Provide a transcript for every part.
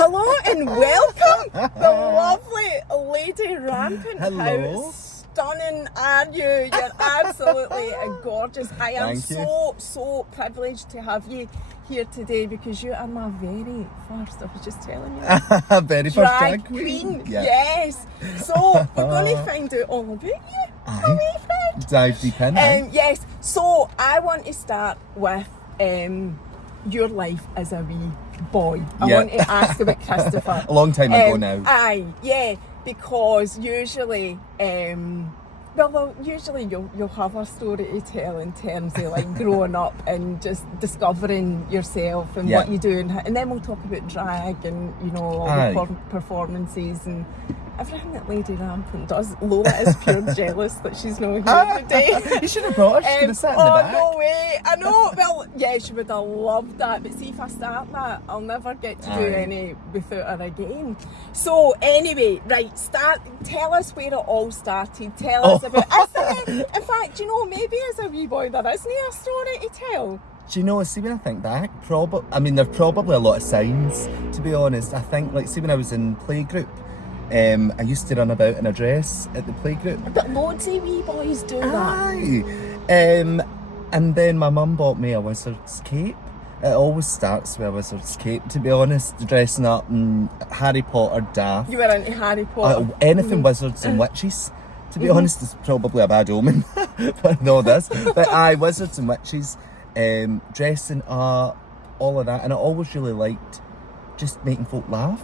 Hello and welcome, the lovely Lady Rampant. Hello. How stunning are you? You're absolutely gorgeous. I am so privileged to have you here today because you are my very first, I was just telling you, very first drag queen. Yeah. Yes. So we're going to find out all about you. My wee friend. Dive deep in. Yes. So I want to start with your life as a wee boy. I want to ask about Christopher. A long time ago now. Aye, yeah, because usually, usually you'll have a story to tell in terms of like growing up and just discovering yourself and what you do, and then we'll talk about drag and all the performances and everything that Lady Rampant does. Lola is pure jealous that she's not here today. You should have brought her. She could have sat in the back. Oh, no way. I know. Well, yeah, she would have loved that. But see, if I start that, I'll never get to do any without her again. So, anyway, right, tell us where it all started. Tell us about... In fact, maybe as a wee boy there isn't a story to tell. Do you know, see, when I think back, there's probably a lot of signs, to be honest. I think, like, see, when I was in playgroup, I used to run about in a dress at the playgroup. But loads of wee boys do that. Aye. And then my mum bought me a wizard's cape. It always starts with a wizard's cape, to be honest, dressing up in Harry Potter daft. You were into Harry Potter? Anything wizards and witches. To be honest, it's probably a bad omen for all this. But wizards and witches, dressing up, all of that. And I always really liked just making folk laugh.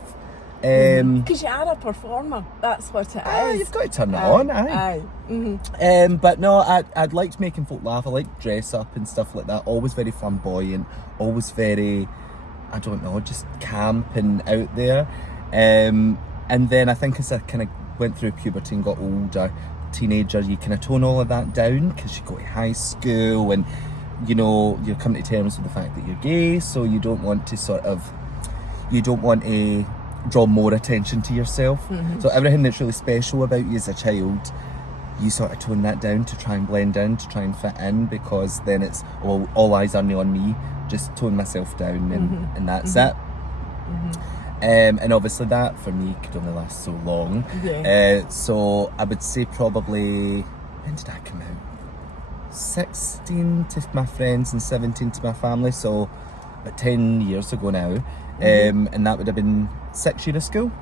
Because you are a performer, that's what it is. You've got to turn it on, aye. Mm-hmm. But no, I'd liked making folk laugh. I liked dress up and stuff like that. Always very flamboyant, always very, I don't know, just camp and out there. And then I think as I kind of went through puberty and got older, teenager, you kind of tone all of that down because you go to high school and, you're coming to terms with the fact that you're gay, so you don't want to draw more attention to yourself. Mm-hmm. So everything that's really special about you as a child, you sort of tone that down to try and blend in, to try and fit in, because then it's all eyes only on me, just tone myself down and that's it. Mm-hmm. And obviously that for me could only last so long. Yeah. So I would say probably, when did I come out? 16 to my friends and 17 to my family, so about 10 years ago now. And that would have been 6 years of school,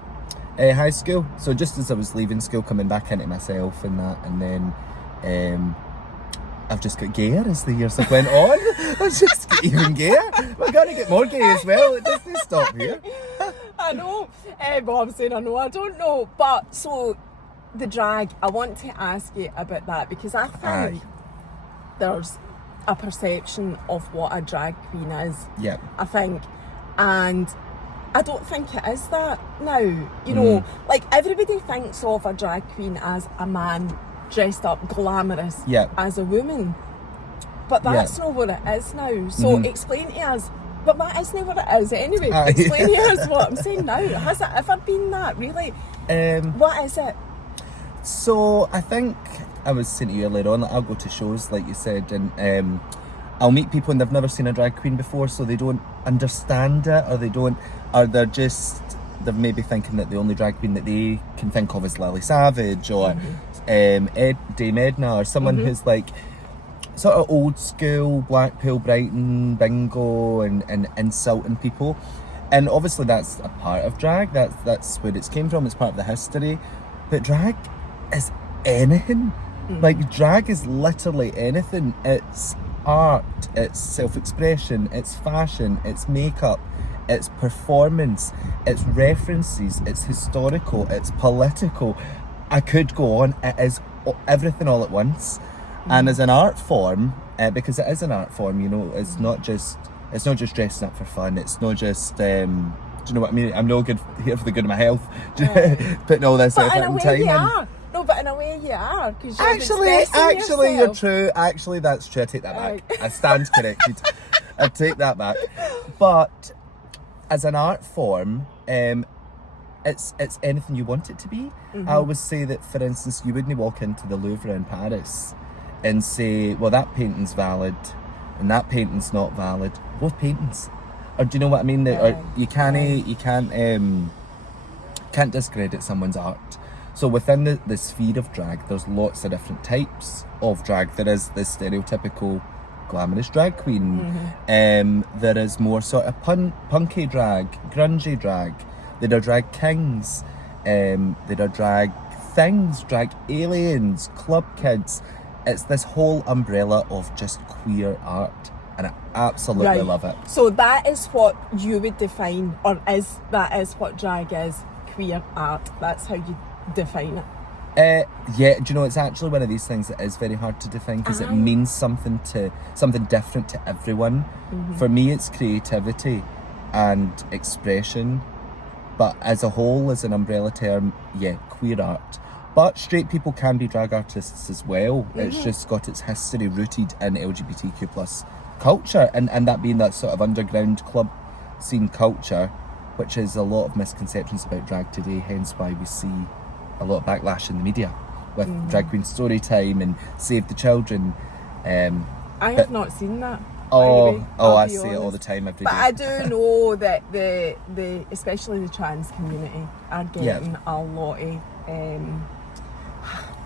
high school. So just as I was leaving school, coming back into myself and that, and then I've just got gayer as the years have went on. I've just got even gayer. We're going to get more gay as well. It doesn't stop here. I know. Well, I'm saying I know. I don't know. But so the drag, I want to ask you about that because I think there's a perception of what a drag queen is. Yeah. I think. And I don't think it is that now. Like everybody thinks of a drag queen as a man dressed up glamorous as a woman. But that's not what it is now. So explain to us, but that isn't what it is anyway. Explain to us what I'm saying now. Has it ever been that, really? What is it? So I think I was saying to you earlier on that I'll go to shows, like you said, and I'll meet people and they've never seen a drag queen before, so they don't understand it, or they're maybe thinking that the only drag queen that they can think of is Lily Savage or Dame Edna, or someone who's like sort of old school, Blackpool, Brighton, bingo, and insulting people. And obviously that's a part of drag, that's where it's came from, it's part of the history. But drag is anything. Like drag is literally anything. It's art, it's self-expression, it's fashion, it's makeup, it's performance, it's references, it's historical, it's political. I could go on. It is everything all at once. And as an art form, because it is an art form, it's not just dressing up for fun. It's not just do you know what I mean? I'm no good here for the good of my health. Putting all this effort and time in. No, but in a way you are. Actually, you're true. Actually, that's true. I take that back. I stand corrected. I take that back. But as an art form, it's anything you want it to be. I always say that, for instance, you wouldn't walk into the Louvre in Paris and say, well, that painting's valid and that painting's not valid. Both paintings. or do you know what I mean? Or Right. you can't discredit someone's art. So within the sphere of drag, there's lots of different types of drag. There is the stereotypical glamorous drag queen. There is more sort of punky drag, grungy drag. There are drag kings. There are drag things, drag aliens, club kids. It's this whole umbrella of just queer art, and I absolutely love it. So that is what you would define, or that is what drag is, queer art. That's how you define it. Yeah, do you know, it's actually one of these things that is very hard to define because it means something different to everyone. For me, it's creativity and expression, but as a whole, as an umbrella term, yeah, queer art. But straight people can be drag artists as well. It's just got its history rooted in LGBTQ plus culture, and that being that sort of underground club scene culture, which is a lot of misconceptions about drag today, hence why we see a lot of backlash in the media with Drag Queen Storytime and Save the Children. I have not seen that. I see it all the time, every day. But I do know that the especially the trans community are getting a lot of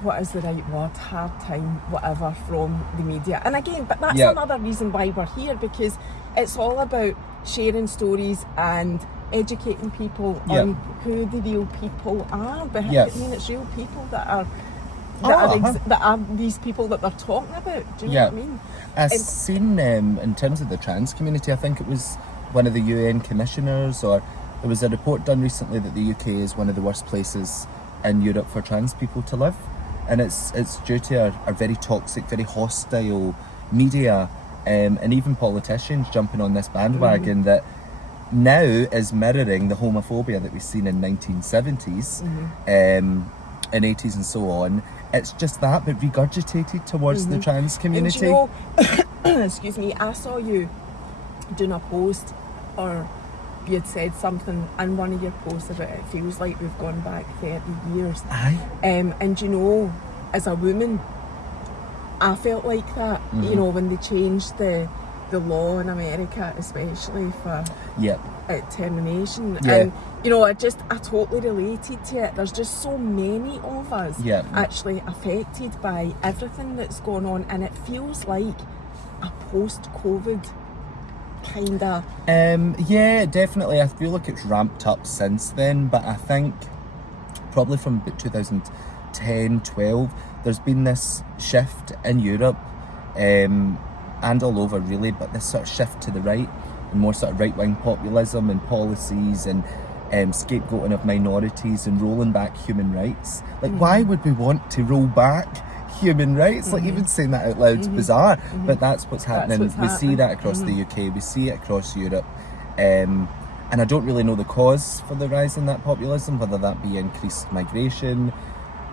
what is the right word, hard time, whatever, from the media. And again, but that's another reason why we're here, because it's all about sharing stories and educating people on who the real people are. But I mean, it's real people that are these people that they're talking about. Do you know what I mean? I've seen in terms of the trans community, I think it was one of the UN commissioners, or there was a report done recently that the UK is one of the worst places in Europe for trans people to live, and it's due to our very toxic, very hostile media, and even politicians jumping on this bandwagon that now is mirroring the homophobia that we've seen in 1970s and 80s and so on. It's just that, but regurgitated towards the trans community. And you know, excuse me, I saw you doing a post, or you had said something in one of your posts about it feels like we've gone back 30 years. And you know, as a woman, I felt like that, you know, when they changed the law in America, especially for termination. And you know, I totally related to it. There's just so many of us actually affected by everything that's going on, and it feels like a post-COVID kind of... yeah, definitely. I feel like it's ramped up since then, but I think probably from 2010, 12, there's been this shift in Europe, and all over really, but this sort of shift to the right, and more sort of right-wing populism and policies and scapegoating of minorities and rolling back human rights. Like, why would we want to roll back human rights? Like, even saying that out loud is bizarre, but that's what's happening. We see that across the UK, we see it across Europe, and I don't really know the cause for the rise in that populism, whether that be increased migration,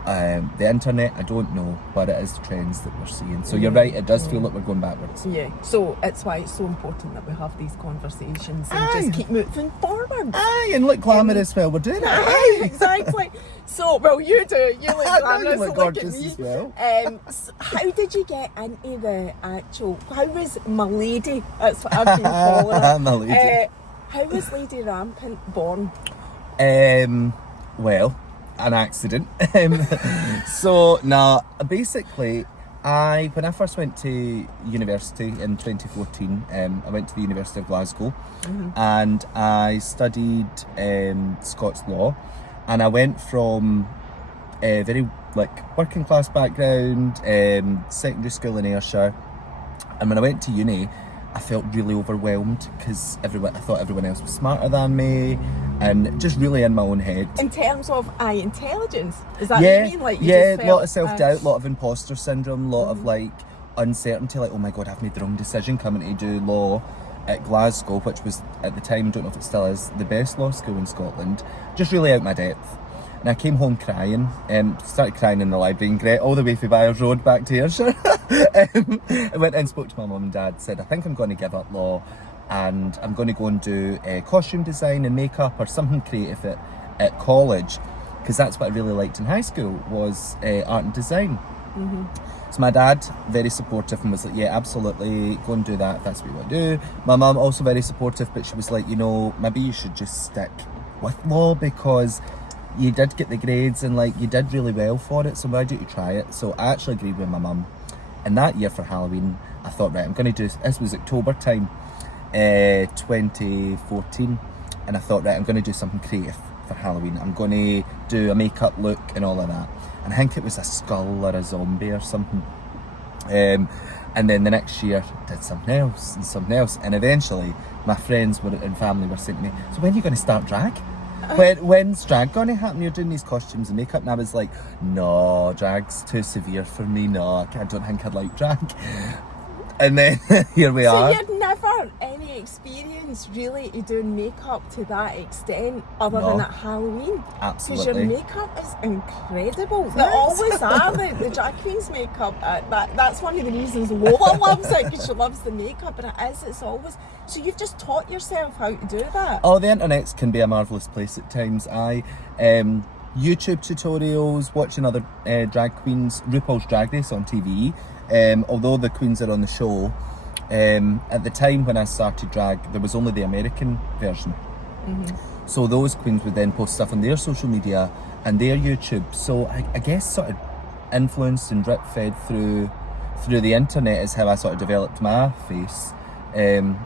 the internet, I don't know, but it is trends that we're seeing. So you're right, it does feel like we're going backwards. Yeah, so it's why it's so important that we have these conversations and just keep moving forward. And look glamorous while we're doing it. Exactly. So, well, you do. You look glamorous. You look gorgeous as well. So how did you get into the actual... How was my lady? That's what I've been calling her. My lady. How was Lady Rampant born? Well, an accident. So, basically, when I first went to university in 2014, I went to the University of Glasgow, and I studied Scots law, and I went from a very working class background, secondary school in Ayrshire, and when I went to uni, I felt really overwhelmed because I thought everyone else was smarter than me, and just really in my own head. In terms of intelligence, is that what you mean? Like, a lot of self-doubt, a lot of imposter syndrome, a lot of uncertainty, like, oh my god, I've made the wrong decision coming to do law at Glasgow, which was at the time, don't know if it still is, the best law school in Scotland. Just really out my depth. And I came home crying, started crying in the library in Gret, all the way from Byers Road back to Ayrshire. I went and spoke to my mum and dad, said, I think I'm going to give up law, and I'm going to go and do costume design and makeup or something creative at college, because that's what I really liked in high school, was art and design. So my dad, very supportive and was like, yeah, absolutely, go and do that if that's what you want to do. My mum also very supportive, but she was like, you know, maybe you should just stick with law because you did get the grades and like you did really well for it, so why don't you try it? So I actually agreed with my mum. And that year for Halloween, I thought, right, I'm going to do, this was October time, 2014, and I thought, right, I'm going to do something creative for Halloween. I'm going to do a makeup look and all of that. And I think it was a skull or a zombie or something. And then the next year, did something else and something else. And eventually, my friends and family were saying to me, so when are you going to start drag? When's drag going to happen? You're doing these costumes and makeup. And I was like, no, drag's too severe for me. No, I don't think I'd like drag. And then here we are. So you'd never any experience really to doing makeup to that extent other than at Halloween? Absolutely. Because your makeup is incredible. They always are. The drag queen's makeup. That's one of the reasons Lola loves it, because she loves the makeup, and it's always... So you've just taught yourself how to do that? Oh, the internet can be a marvellous place at times. YouTube tutorials, watching other drag queens, RuPaul's Drag Race on TV. Although the queens are on the show, at the time when I started drag, there was only the American version. So those queens would then post stuff on their social media and their YouTube. So I guess sort of influenced and drip fed through the internet is how I sort of developed my face and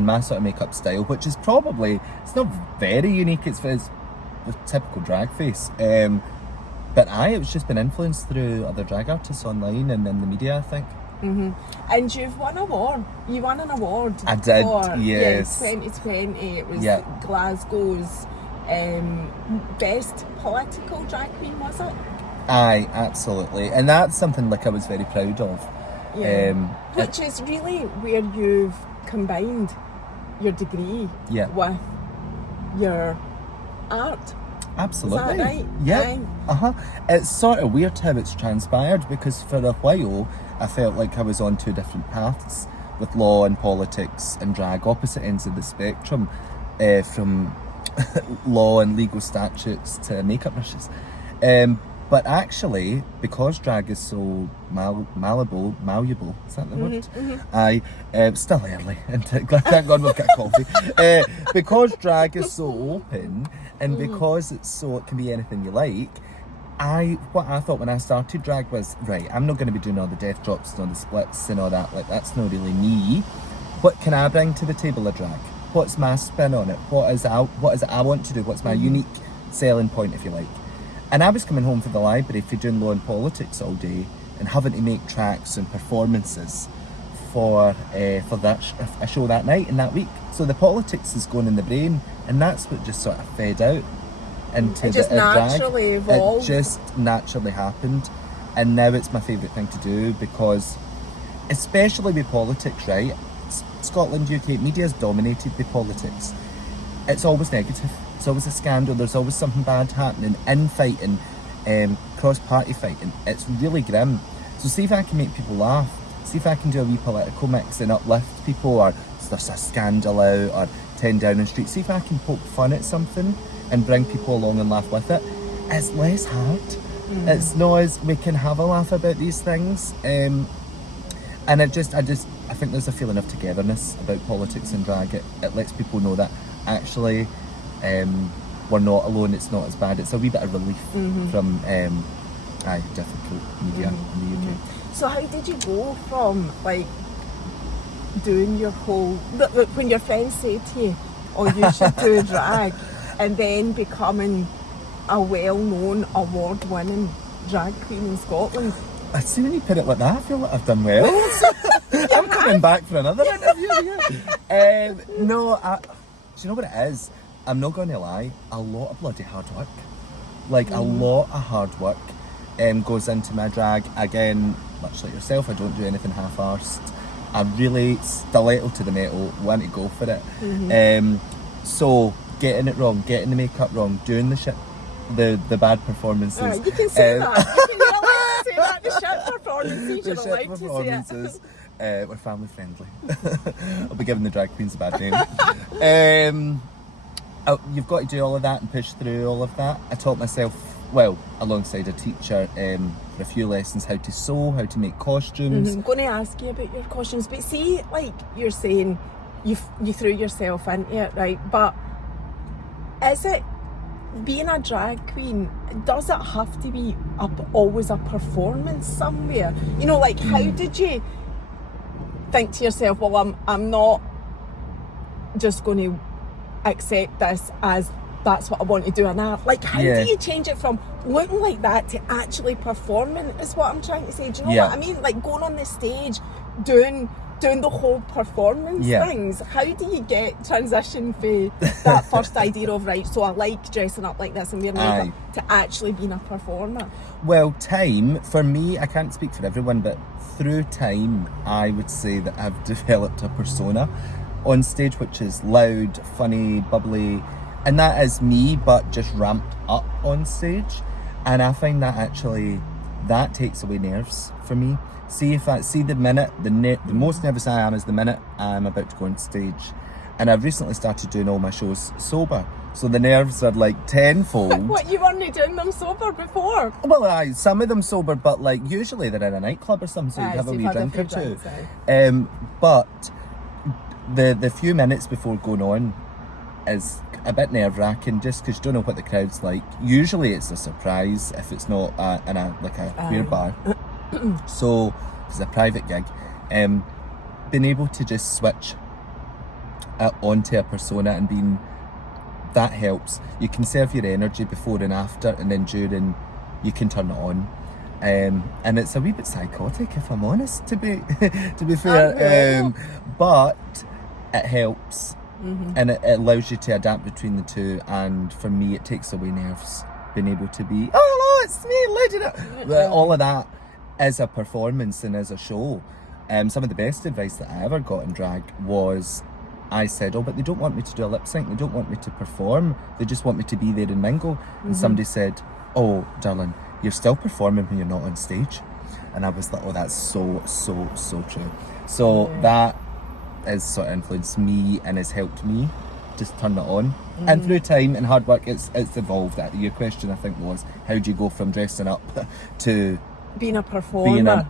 my sort of makeup style, which is probably, it's not very unique, it's the typical drag face. But it's just been influenced through other drag artists online and in the media, I think. And you've won an award. You won an award. I did, for, yes. 2020. It was Glasgow's best political drag queen, was it? Aye, absolutely. And that's something like I was very proud of. Which is really where you've combined your degree with your art. Absolutely. Is that right? Yeah. It's sort of weird how it's transpired, because for a while I felt like I was on two different paths with law and politics and drag, opposite ends of the spectrum, from law and legal statutes to makeup brushes. But actually, because drag is so malleable, is that the word? Still early, and thank God we've got coffee. Because drag is so open, and because it can be anything you like, what I thought when I started drag was, right, I'm not going to be doing all the death drops and all the splits and all that, like that's not really me. What can I bring to the table of drag? What's my spin on it? What is it I want to do? What's my unique selling point, if you like? And I was coming home from the library for doing law and politics all day and having to make tracks and performances for a show that night and that week. So the politics is going in the brain, and that's what just sort of fed out into it just naturally drag. evolved. It just naturally happened, and now it's my favourite thing to do, because especially with politics, right? Scotland, UK, media's dominated by politics. It's always negative. It's always a scandal. There's always something bad happening, infighting, cross-party fighting. It's really grim. So see if I can make people laugh. See if I can do a wee political mix and uplift people, or there's a scandal out, or 10 Downing Street. See if I can poke fun at something and bring people along and laugh with it. It's less hard. It's not as, we can have a laugh about these things. And I think there's a feeling of togetherness about politics and drag. It lets people know that actually we're not alone, it's not as bad. It's a wee bit of relief from difficult media in the UK. So how did you go from like doing your whole, look, when your friends say to you, oh, you should do drag, and then becoming a well-known, award-winning drag queen in Scotland? I see, when you put it like that, I feel like I've done well. I'm coming back for another interview here. No, do you know what it is? I'm not going to lie, a lot of bloody hard work. Like, a lot of hard work goes into my drag. Again, much like yourself, I don't do anything half-arsed. I'm really stiletto to the metal, want to go for it. So, getting it wrong, getting the makeup wrong, doing the bad performances. You can say that. You can really say that. The shit performances, you're allowed to say it. We're family friendly. I'll be giving the drag queens a bad name. You've got to do all of that and push through all of that. I taught myself well, alongside a teacher, for a few lessons, how to sew, how to make costumes. I'm going to ask you about your costumes, but see, like you're saying, you threw yourself into it, right? But is it, being a drag queen, does it have to be always a performance somewhere? You know, like how did you think to yourself, well, I'm not just going to accept this as that's what I want to do in art? Like, how do you change it from looking like that to actually performing, is what I'm trying to say. Do you know what I mean? Like going on the stage, doing the whole performance things. How do you transition from that first idea of, right, so I like dressing up like this and wearing makeup, to actually being a performer? Well, time, for me, I can't speak for everyone, but through time, I would say that I've developed a persona on stage which is loud, funny, bubbly, and that is me, but just ramped up on stage. And I find that actually, that takes away nerves for me. The most nervous I am is the minute I'm about to go on stage. And I've recently started doing all my shows sober, so the nerves are like tenfold. What, you weren't doing them sober before? Well, some of them sober, but like usually they're in a nightclub or something, so you'd have a wee drink or two. But the few minutes before going on is a bit nerve-wracking, just because you don't know what the crowd's like. Usually it's a surprise if it's not in a queer bar. So it's a private gig. Being able to just switch onto a persona and that helps. You can serve your energy before and after, and then during you can turn it on. And it's a wee bit psychotic, if I'm honest, to be fair. But it helps. And it allows you to adapt between the two, and for me it takes away nerves, being able to be, oh hello, it's me, legend. All of that is a performance and as a show. Some of the best advice that I ever got in drag was, I said, oh, but they don't want me to do a lip sync, they don't want me to perform, they just want me to be there and mingle. And somebody said, oh darling, you're still performing when you're not on stage. And I was like, oh, that's so true. So that has sort of influenced me and has helped me just turn it on. And through time and hard work, it's evolved. Your question, I think, was how do you go from dressing up to being a performer?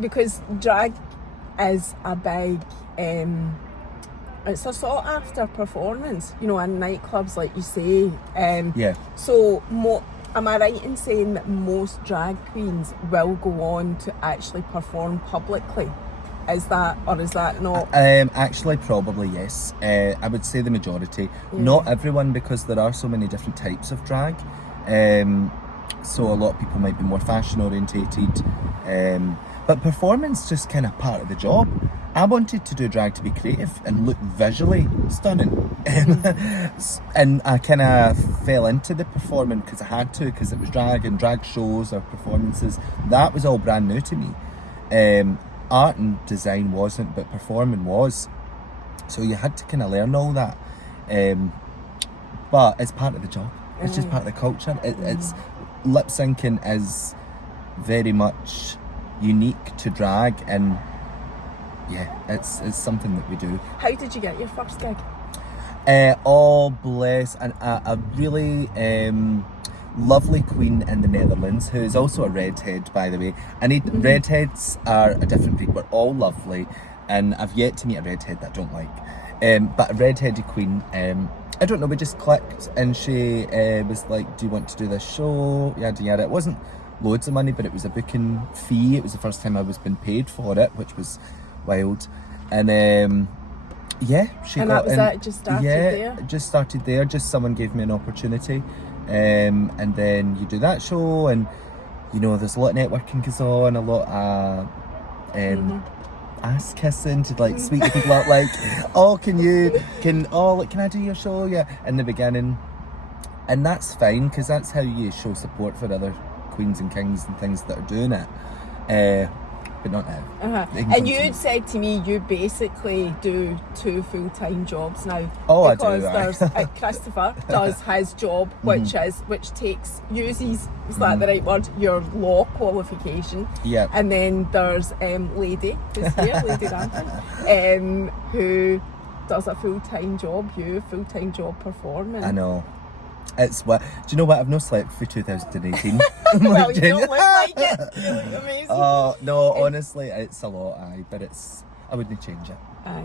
Because drag is a big, it's a sought after performance, you know, in nightclubs, like you say. So am I right in saying that most drag queens will go on to actually perform publicly? Is that, or is that not? Actually, probably yes. I would say the majority. Not everyone, because there are so many different types of drag. So a lot of people might be more fashion orientated. But performance just kind of part of the job. I wanted to do drag to be creative and look visually stunning. And I kind of fell into the performing because I had to, because it was drag and drag shows or performances. That was all brand new to me. Art and design wasn't, but performing was. So you had to kind of learn all that. But it's part of the job. It's just part of the culture. It's lip syncing is very much unique to drag, and it's something that we do. How did you get your first gig? Oh bless, and a really lovely queen in the Netherlands, who is also a redhead, by the way. Redheads are a different breed. We're all lovely, and I've yet to meet a redhead that I don't like. But a redheaded queen, I don't know, we just clicked, and she was like, do you want to do this show? Yada yada. It wasn't loads of money, but it was a booking fee. It was the first time I was being paid for it, which was wild. And she and got that was in. It just started there? Just started there. Just someone gave me an opportunity. And then you do that show, and you know, there's a lot of networking goes on, a lot of ass kissing to like sweet the people up, like, oh, can I do your show? In the beginning. And that's fine, because that's how you show support for other queens and kings and things that are doing it. But not now. And you had said to me you basically do 2 full-time jobs now. Oh, because I do. There's Christopher does his job, which uses, is that the right word, your law qualification. Yeah. And then there's Lady, who's here, Lady Rampant, who does a full-time job, full-time job performing. I know. It's what. Do you know what? I've not slept for 2018. Well, you don't look like it. You look amazing. Oh no, honestly, it's a lot. But I wouldn't change it.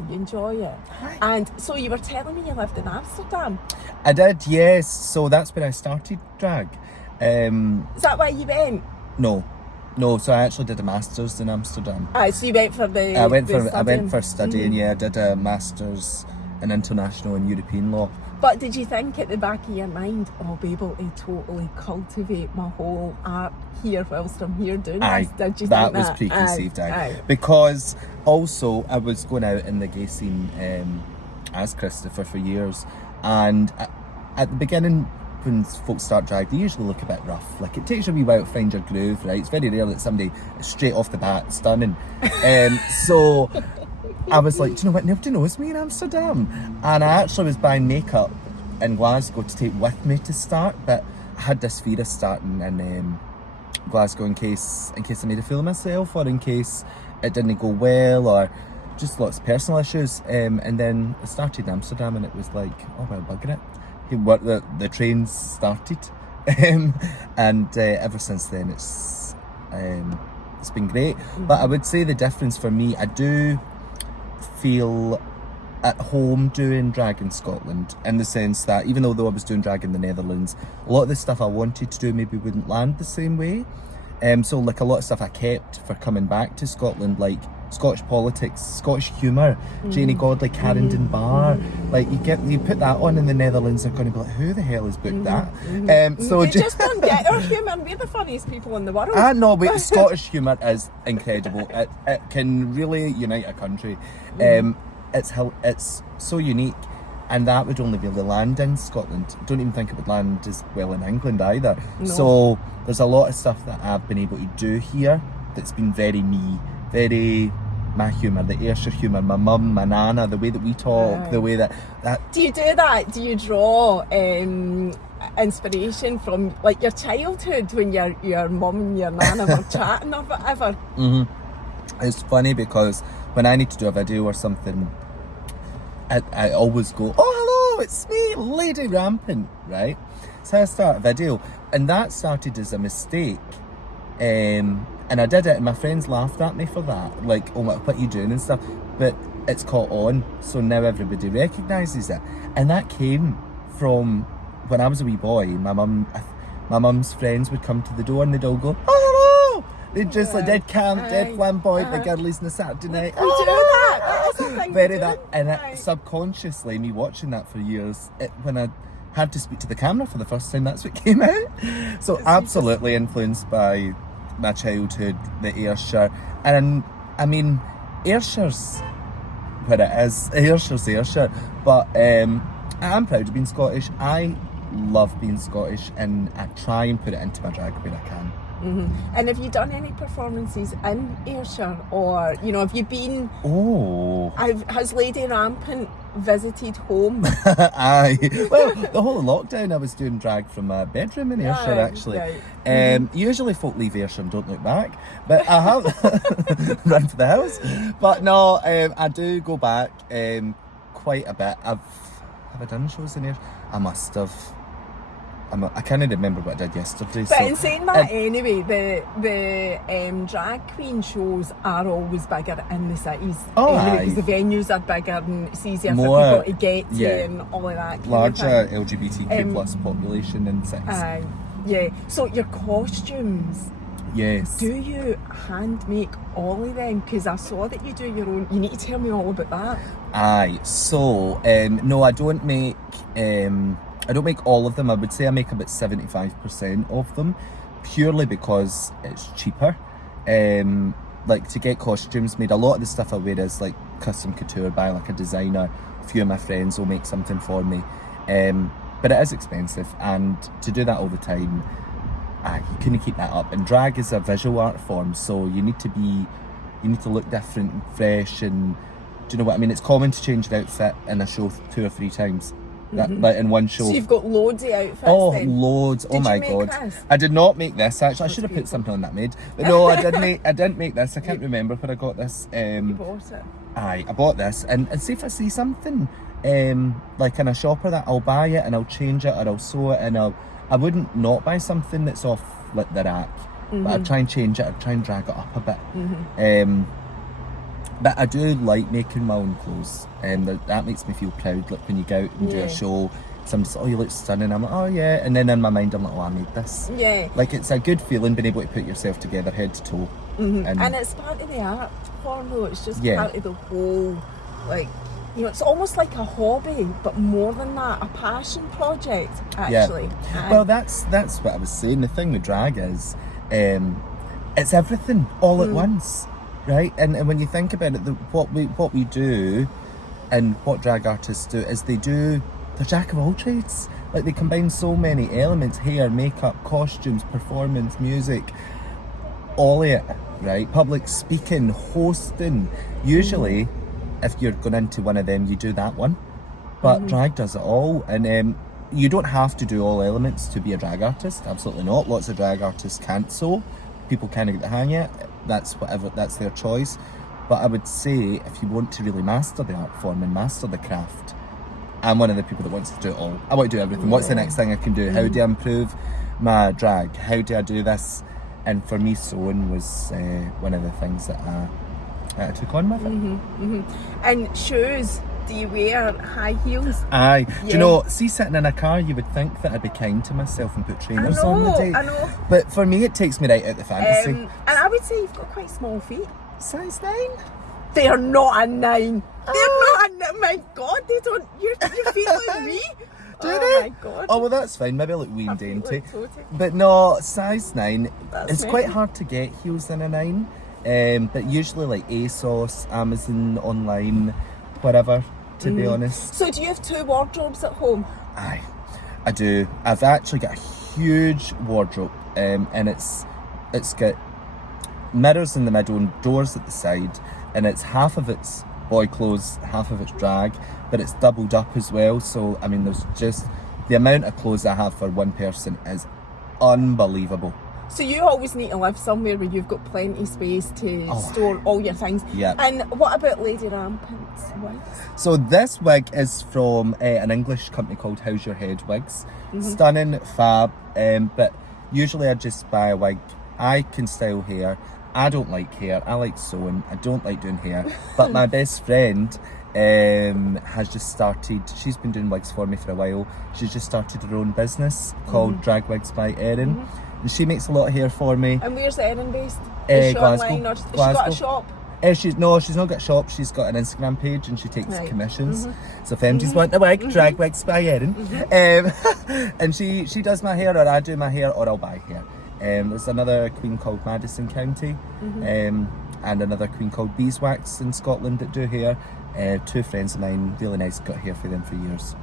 You enjoy it. And so you were telling me you lived in Amsterdam. I did, yes. So that's where I started drag. Is that why you went? No. So I actually did a master's in Amsterdam. So you went for the. I went for studying. Yeah, I did a master's in international and European law. But did you think at the back of your mind, I'll be able to totally cultivate my whole art here whilst I'm here doing this? Did you that think was preconceived, because also I was going out in the gay scene as Christopher for years, and at the beginning when folks start drag, they usually look a bit rough. Like, it takes a wee while to find your groove, right? It's very rare that somebody straight off the bat stunning. So I was like, do you know what? Nobody knows me in Amsterdam. And I actually was buying makeup in Glasgow to take with me to start, but I had this fear of starting in Glasgow in case I made a fool of myself, or in case it didn't go well, or just lots of personal issues. And then I started in Amsterdam, and it was like, oh well, bugger it. The trains started, and ever since then it's been great. But I would say the difference for me, I do feel at home doing drag in Scotland, in the sense that even though I was doing drag in the Netherlands, a lot of the stuff I wanted to do maybe wouldn't land the same way. So like a lot of stuff I kept for coming back to Scotland, like Scottish politics, Scottish humour, Janie Godley, Carrington Bar. Like you put that on in the Netherlands, they're going to be like, who the hell has booked that? So you just don't get our humour. We're the funniest people in the world. No, but Scottish humour is incredible. It can really unite a country. It's so unique, and that would only really land in Scotland. I don't even think it would land as well in England either. No. So there's a lot of stuff that I've been able to do here that's been very me, very my humour, the Ayrshire humour, my mum, my nana, the way that we talk, the way that... Do you do that? Do you draw inspiration from like your childhood when your mum and your nana were chatting or whatever? It's funny because when I need to do a video or something, I always go, oh hello, it's me, Lady Rampant, right? So I start a video, and that started as a mistake. And I did it, and my friends laughed at me for that, like, oh, what are you doing and stuff, but it's caught on, so now everybody recognises it. And that came from when I was a wee boy. My mum's friends would come to the door and they'd all go, oh hello, they'd just like dead camp, dead flamboyant, the girlies on a Saturday night. We do that. That's a thing. Very that, and it, subconsciously, me watching that for years, when I had to speak to the camera for the first time, that's what came out. So absolutely influenced by my childhood, the Ayrshire. And I mean, Ayrshire's where it is. Ayrshire's Ayrshire. But I'm proud of being Scottish. I love being Scottish, and I try and put it into my drag where I can. And have you done any performances in Ayrshire, or have you been? Has Lady Rampant visited home? Aye. Well, the whole lockdown I was doing drag from my bedroom in Ayrshire, actually. Right. Usually folk leave Ayrshire and don't look back, but I have run for the house. But no, I do go back quite a bit. Have I done shows in Ayrshire? I must have. I can't remember what I did yesterday. But in saying that, anyway, the drag queen shows are always bigger in the cities. Because the venues are bigger and it's easier for people to get to and all of that. Larger LGBTQ plus population in cities. Yeah. So your costumes. Yes. Do you hand make all of them? Because I saw that you do your own. You need to tell me all about that. Aye. So no, I don't make. I don't make all of them. I would say I make about 75% of them, purely because it's cheaper. Like, to get costumes made, a lot of the stuff I wear is like custom couture by like a designer. A few of my friends will make something for me, but it is expensive, and to do that all the time, you couldn't keep that up. And drag is a visual art form, so you need to look different and fresh. And do you know what I mean? It's common to change an outfit in a show 2 or 3 times. Like in one show. So you've got loads of outfits. Loads. Oh my god. This? I did not make this, actually. I should have put something on that made. But no, I didn't make this. I can't remember where I got this. You bought it. Aye, I bought this, and see if I see something like in a shop or that, I'll buy it and I'll change it or I'll sew it, and I wouldn't not buy something that's off like the rack, but I'd try and change it, I'd try and drag it up a bit. But I do like making my own clothes, and that makes me feel proud. Like when you go out and do a show, somebody's like, oh, you look stunning. I'm like, oh yeah, and then in my mind I'm like, oh, I made this. Yeah. Like it's a good feeling being able to put yourself together head to toe. And it's part of the art form though. It's just part of the whole, like, you know, it's almost like a hobby, but more than that, a passion project actually. Yeah. Well, that's what I was saying. The thing with drag is, it's everything all at once. Right, and when you think about it, what we do, and what drag artists do is they're jack of all trades. Like they combine so many elements: hair, makeup, costumes, performance, music, all of it. Right, public speaking, hosting. Usually, if you're going into one of them, you do that one, but drag does it all, and you don't have to do all elements to be a drag artist. Absolutely not. Lots of drag artists can't sew. People kind of get the hang of it. That's their choice. But I would say if you want to really master the art form and master the craft, I'm one of the people that wants to do it all. I want to do everything. What's the next thing I can do? How do I improve my drag? How do I do this? And for me, sewing was one of the things that I took on with it. And shoes, do you wear high heels? Aye. Do you know, see, sitting in a car, you would think that I'd be kind to myself and put trainers on the day. I know. But for me, it takes me right out the fantasy. And I would say you've got quite small feet. Size 9? They're not a 9. They're not a 9. My God, they don't. Your feet like me. Do they? Oh my God. Oh well, that's fine. Maybe I look wee and dainty. Totally. But no, size 9. It's me. quite hard to get heels in a 9. But usually like ASOS, Amazon, online, whatever. To be honest. So do you have 2 wardrobes at home? Aye, I do. I've actually got a huge wardrobe, and it's got mirrors in the middle and doors at the side, and it's half of it's boy clothes, half of it's drag, but it's doubled up as well. So I mean, there's just the amount of clothes I have for one person is unbelievable. So you always need to live somewhere where you've got plenty space to store all your things. Yeah. And what about Lady Rampant's wigs? So this wig is from an English company called How's Your Head Wigs. Stunning, fab, but usually I just buy a wig. I can style hair. I don't like hair. I like sewing. I don't like doing hair. But my best friend has just started, she's been doing wigs for me for a while. She's just started her own business called Drag Wigs by Erin. And she makes a lot of hair for me. And where's Erin based? Is she online, or has she got a shop? She's not got a shop. She's got an Instagram page and she takes commissions. So if MGs want a wig, Drag Wigs by Erin. And she does my hair, or I do my hair, or I'll buy hair. There's another queen called Madison County, and another queen called Beeswax in Scotland that do hair. 2 friends of mine, really nice, got hair for them for years.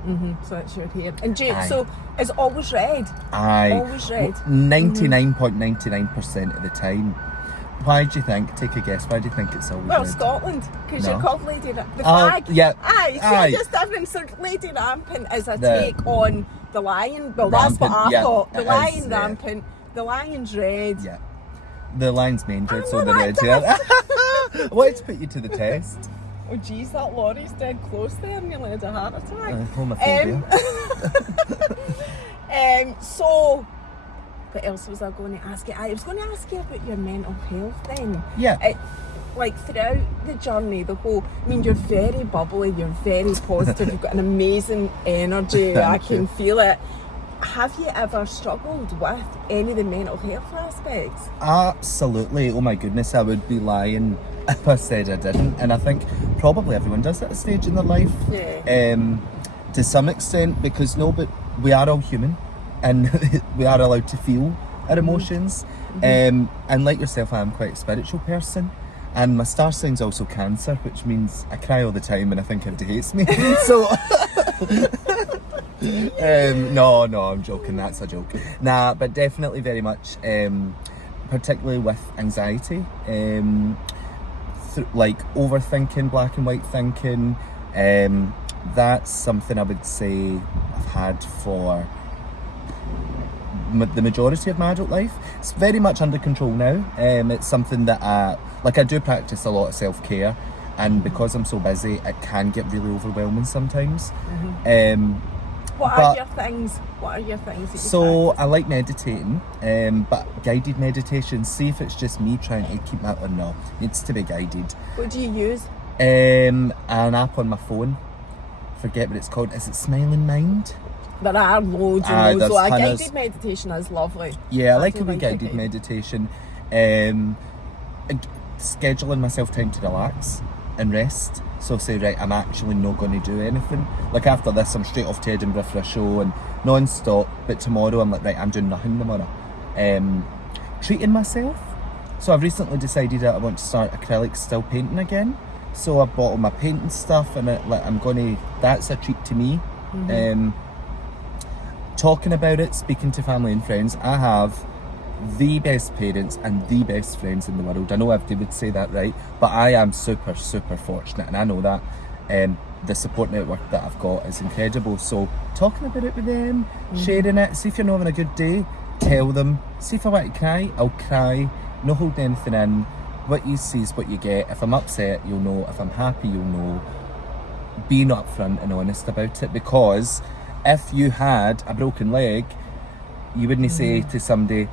So that's your hair. And Jake, so is it always red? Aye. Always red? 99.99% of the time. Why do you think? Take a guess. Why do you think it's always red? Scotland, because you're called Lady Rampant. The flag? Yeah. Aye, just different. So Lady Rampant is a take on the lion. Well, that's what I thought. The lion rampant. The lion's red. Yeah. The lion's main red, so the red, yeah. I wanted to put you to the test. Oh jeez, that lorry's dead close there, nearly had a heart attack. Homophobia. So, what else was I going to ask you? I was going to ask you about your mental health then. Yeah. Like throughout the journey, I mean, you're very bubbly, you're very positive, you've got an amazing energy, I can feel it. Have you ever struggled with any of the mental health aspects? Absolutely. Oh my goodness, I would be lying if I said I didn't. And I think probably everyone does at a stage in their life. Yeah. To some extent, because but we are all human and we are allowed to feel our emotions. And like yourself, I am quite a spiritual person. And my star sign's also Cancer, which means I cry all the time and I think everybody hates me. So... no, I'm joking. That's a joke. Nah, but definitely very much, particularly with anxiety, like overthinking, black and white thinking. That's something I would say I've had for the majority of my adult life. It's very much under control now. It's something that I do practice a lot of self-care, and because I'm so busy, it can get really overwhelming sometimes. What are your things? What are your things that you So practice? I like meditating, but guided meditation. See if it's just me trying to keep that or no. It needs to be guided. What do you use? An app on my phone. Forget what it's called. Is it Smiling Mind? There are loads and loads. there's So a tons. guided meditation is lovely. Yeah, I like do a wee guided meditation. Scheduling myself time to relax and rest. So say, right, I'm actually not going to do anything. Like after this, I'm straight off to Edinburgh for a show and non-stop. But tomorrow, I'm like, right, I'm doing nothing tomorrow. Treating myself. So I've recently decided that I want to start acrylic still painting again. So I bought all my painting stuff, and that's a treat to me. Talking about it, speaking to family and friends, I have the best parents and the best friends in the world. I know they would say that, right? But I am super, super fortunate, and I know that. The support network that I've got is incredible. So talking about it with them, sharing it, see if you're not having a good day, tell them. See if I want to cry, I'll cry. No holding anything in. What you see is what you get. If I'm upset, you'll know. If I'm happy, you'll know. Being upfront and honest about it, because if you had a broken leg, you wouldn't say to somebody,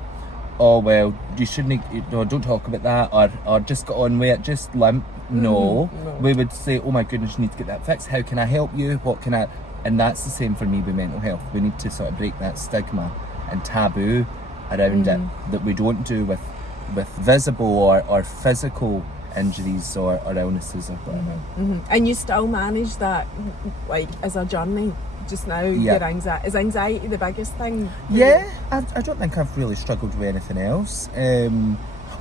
oh well, you shouldn't, don't talk about that, or just get on with it, just limp. No. We would say, oh my goodness, you need to get that fixed. How can I help you? What can I? And that's the same for me with mental health. We need to sort of break that stigma and taboo around it that we don't do with visible or physical injuries or illnesses or whatever. And you still manage that, like, as a journey just now? Your anxiety, is anxiety the biggest thing? Yeah, I don't think I've really struggled with anything else.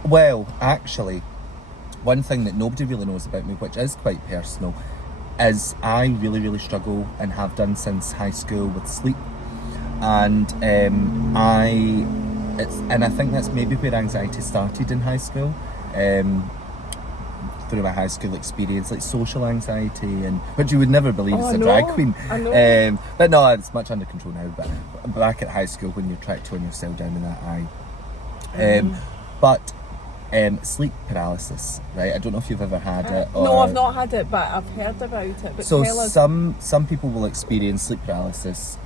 Well, actually, one thing that nobody really knows about me, which is quite personal, is I really, really struggle and have done since high school with sleep. And I think that's maybe where anxiety started in high school. Through my high school experience, like social anxiety, and which you would never believe as a drag queen. I know. But no, it's much under control now. But back at high school, when you're trying to tone yourself down in that but sleep paralysis, right? I don't know if you've ever had it. No, I've not had it, but I've heard about it. But so tell us. some people will experience sleep paralysis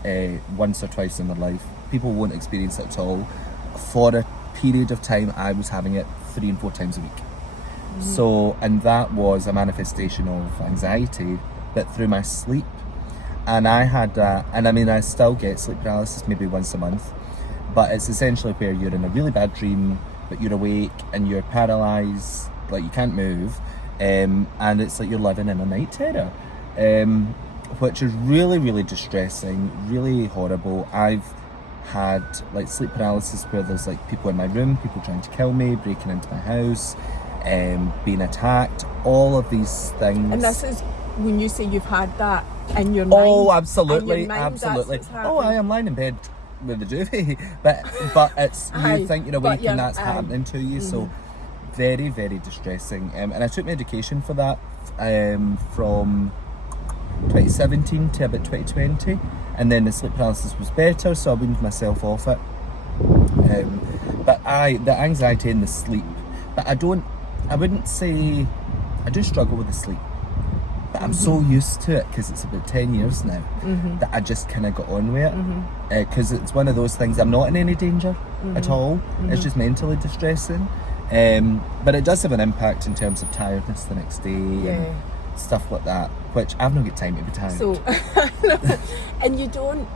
once or twice in their life. People won't experience it at all. For a period of time, I was having it 3 and 4 times a week. So, and that was a manifestation of anxiety, but through my sleep. And I had and I mean, I still get sleep paralysis maybe once a month, but it's essentially where you're in a really bad dream, but you're awake and you're paralyzed, like you can't move, and it's like you're living in a night terror, which is really, really distressing, really horrible. I've had like sleep paralysis where there's like people in my room, people trying to kill me, breaking into my house, being attacked, all of these things. And this is when you say you've had that in your mind. Oh, absolutely, mind, absolutely. that's Oh, I am lying in bed with the duvet, but it's you think you're awake and that's happening to you. So very, very distressing. And I took medication for that from 2017 to about 2020, and then the sleep paralysis was better, so I weaned myself off it. But the anxiety and the sleep, but I wouldn't say, I do struggle with the sleep, but I'm so used to it because it's about 10 years now that I just kind of got on with it, because it's one of those things, I'm not in any danger at all. It's just mentally distressing, but it does have an impact in terms of tiredness the next day and stuff like that, which I've not got time to be tired. So, and you don't.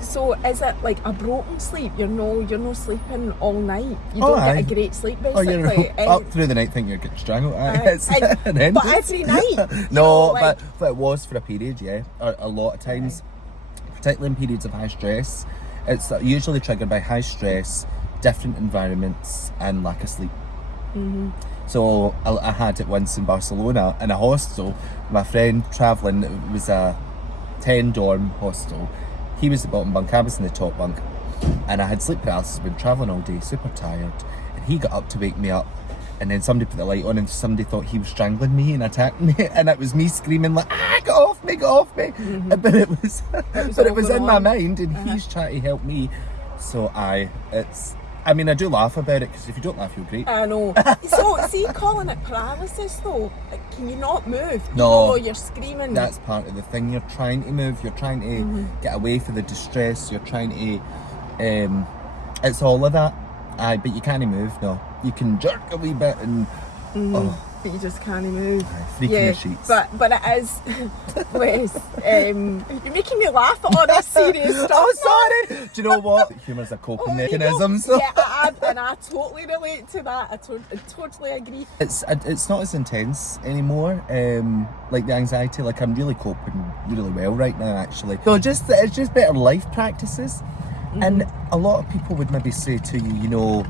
So is it like a broken sleep? You're no sleeping all night. You don't get a great sleep basically. Oh, you're up through the night thinking you're getting strangled. But every night. No, but it was for a period, yeah. A lot of times, particularly in periods of high stress, it's usually triggered by high stress, different environments, and lack of sleep. So I had it once in Barcelona in a hostel. My friend travelling, it was a 10-dorm hostel. He was the bottom bunk, I was in the top bunk, and I had sleep paralysis, been travelling all day, super tired, and he got up to wake me up, and then somebody put the light on and somebody thought he was strangling me and attacking me, and it was me screaming like, get off me, but it was in my mind, and he's trying to help me. So I I mean, I do laugh about it because if you don't laugh, you're great. I know. So, see, calling it paralysis though, like, can you not move? No. Even though you're screaming. That's part of the thing. You're trying to move. You're trying to get away from the distress. You're trying to. It's all of that. Aye, but you can't move. No, you can jerk a wee bit and. But you just can't move. Freaking the sheets. But it is, Wes, you're making me laugh at all this serious stuff. Oh, sorry. Do you know what? Humour's a coping mechanism. So. Yeah, and I totally relate to that. I totally agree. It's not as intense anymore. Like the anxiety. Like I'm really coping really well right now, actually. So it's just better life practices. And a lot of people would maybe say to you, you know,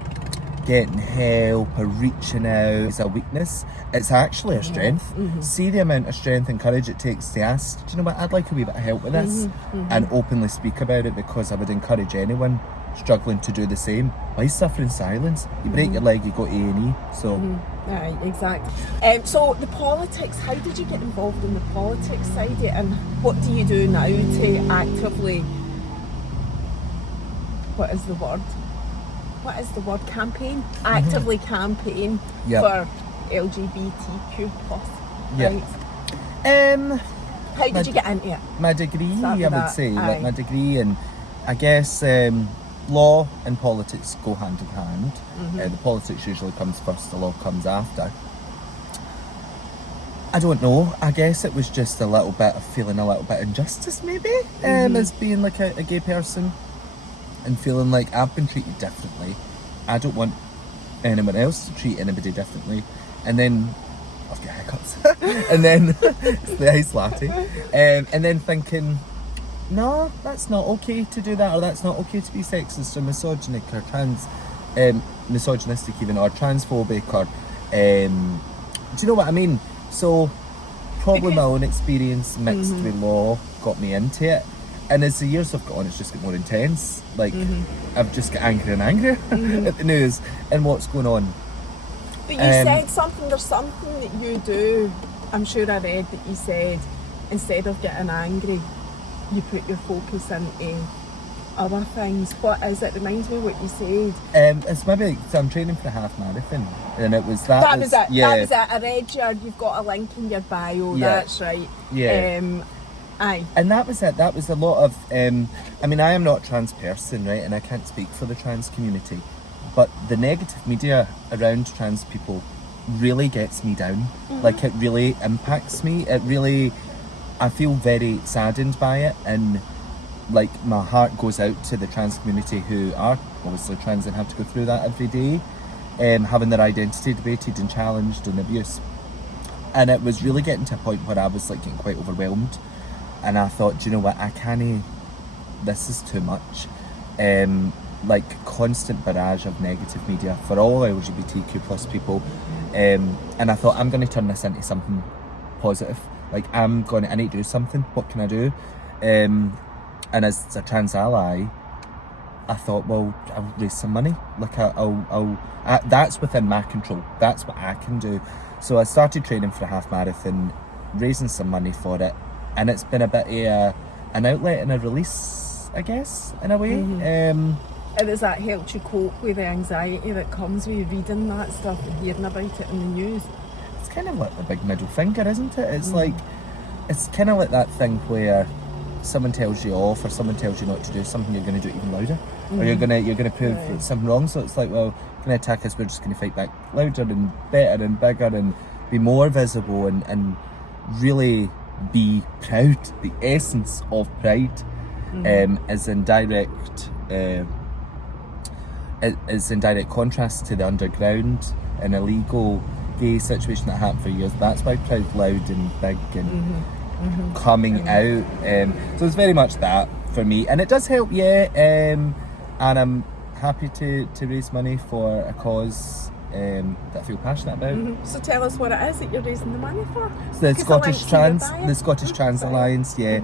getting help or reaching out is a weakness. It's actually a strength. See the amount of strength and courage it takes to ask, do you know what, I'd like a wee bit of help with this, and openly speak about it, because I would encourage anyone struggling to do the same. Why suffer in silence? You break your leg, you go A&E. So right, exactly. So the politics, how did you get involved in the politics side of it, and what do you do now to actively, what is the word, campaign? Actively campaign for LGBTQ plus, right? How did you get into it? My degree, I would say. Like my degree, and I guess law and politics go hand in hand. The politics usually comes first, the law comes after. I don't know. I guess it was just a little bit of feeling a little bit injustice, maybe, as being like a gay person. And feeling like I've been treated differently. I don't want anyone else to treat anybody differently. And then I've got hiccups. And then it's the ice latte. And then thinking, no, that's not okay to do that, or that's not okay to be sexist or misogynic or misogynistic even, or transphobic, or do you know what I mean? So probably my own experience mixed with law got me into it. And as the years have gone, it's just got more intense. Like, I've just got angrier and angrier at the news and what's going on. But you said something, there's something that you do, I'm sure I read that you said, instead of getting angry, you put your focus into other things. What is it? Reminds me what you said. It's maybe, so I'm training for a half marathon, and it was that was it. Yeah. That was it. I read you've got a link in your bio, that's right. Yeah. Aye. And that was it. That was a lot of, I mean, I am not a trans person, right? And I can't speak for the trans community. But the negative media around trans people really gets me down. Like, it really impacts me. It really, I feel very saddened by it. And, like, my heart goes out to the trans community who are obviously trans and have to go through that every day. Having their identity debated and challenged and abused. And it was really getting to a point where I was, like, getting quite overwhelmed. And I thought, do you know what, this is too much. Like, constant barrage of negative media for all LGBTQ plus people. And I thought, I'm going to turn this into something positive. Like, I need to do something. What can I do? And as a trans ally, I thought, well, I'll raise some money. Like, that's within my control. That's what I can do. So I started training for a half marathon, raising some money for it. And it's been a bit of an outlet and a release, I guess, in a way. And has that helped you cope with the anxiety that comes with reading that stuff and hearing about it in the news? It's kind of like the big middle finger, isn't it? It's like, it's kind of like that thing where someone tells you off or someone tells you not to do something, you're going to do it even louder. Or you're gonna prove something wrong. So it's like, well, going to attack us, we're just going to fight back louder and better and bigger and be more visible and really be proud. The essence of pride is in direct contrast to the underground and illegal gay situation that happened for years. That's why Proud's loud and big and coming out. So it's very much that for me, and it does help, and I'm happy to raise money for a cause that I feel passionate about. So tell us what it is that you're raising the money for. So the Scottish Trans Alliance, they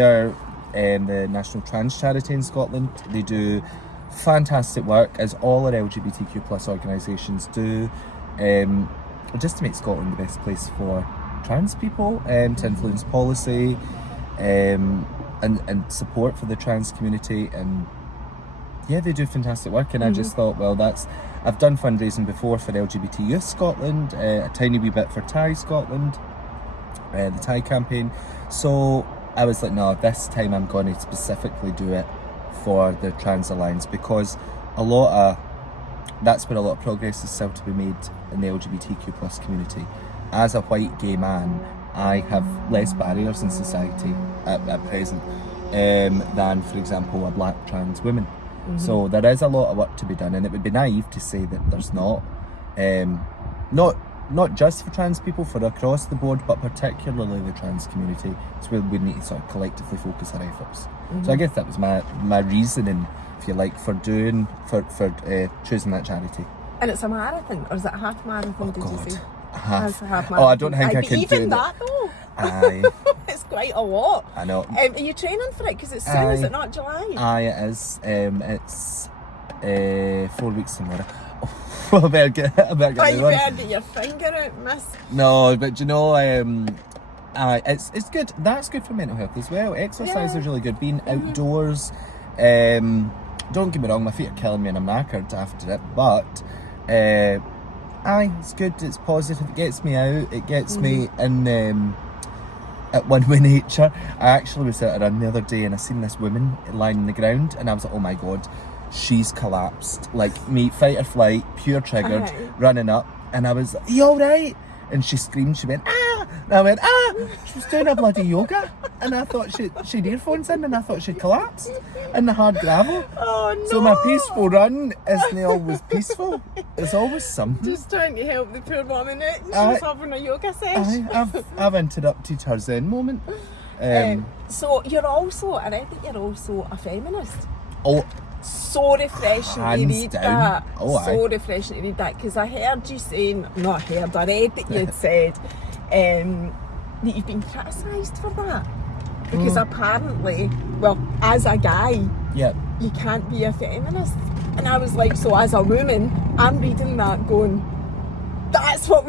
are the national trans charity in Scotland. They do fantastic work, as all our LGBTQ plus organisations do, just to make Scotland the best place for trans people, to influence policy, and support for the trans community, and Yeah, they do fantastic work, and I just thought, well, I've done fundraising before for LGBT Youth Scotland, a tiny wee bit for Thai Scotland, the Thai campaign. So I was like, no, this time I'm going to specifically do it for the Trans Alliance, because that's where a lot of progress is still to be made in the LGBTQ plus community. As a white gay man, I have less barriers in society at present than, for example, a black trans woman. So there is a lot of work to be done, and it would be naive to say that there's not. Not just for trans people, for across the board, but particularly the trans community. It's where we need to sort of collectively focus our efforts. So I guess that was my reasoning, if you like, for choosing that charity. And it's a marathon, or is it a half marathon? Did you say? Half. Half Oh, I don't think I can even do that though. Aye. It's quite a lot. I know. Are you training for it? Because it's soon, is it not July? Aye, it is. It's 4 weeks tomorrow. Oh, I better get you better get your finger out, miss. No, but you know, it's good. That's good for mental health as well. Exercise is really good. Being outdoors. Don't get me wrong, my feet are killing me and I'm knackered after it, but it's good. It's positive. It gets me out. It gets me in at one with nature. I actually was out a run the other day and I seen this woman lying on the ground and I was like, oh my god, she's collapsed. Like me, fight or flight, pure triggered, running up, and I was like, you alright? And she screamed, she went, ah! And I went, ah! She was doing a bloody yoga. And I thought she'd earphones in and I thought she'd collapsed in the hard gravel. Oh no! So my peaceful run isn't always peaceful. It's always something. Just trying to help the poor woman out. She was having a yoga session. I've interrupted her Zen moment. So you're also, and I think you're also a feminist. Oh, so refreshing to read down. that. Oh, so refreshing to read that, because I heard you saying, not heard, I read that you had said that you've been criticised for that. Because apparently, well, as a guy, you can't be a feminist. And I was like, so as a woman, I'm reading that going, that's what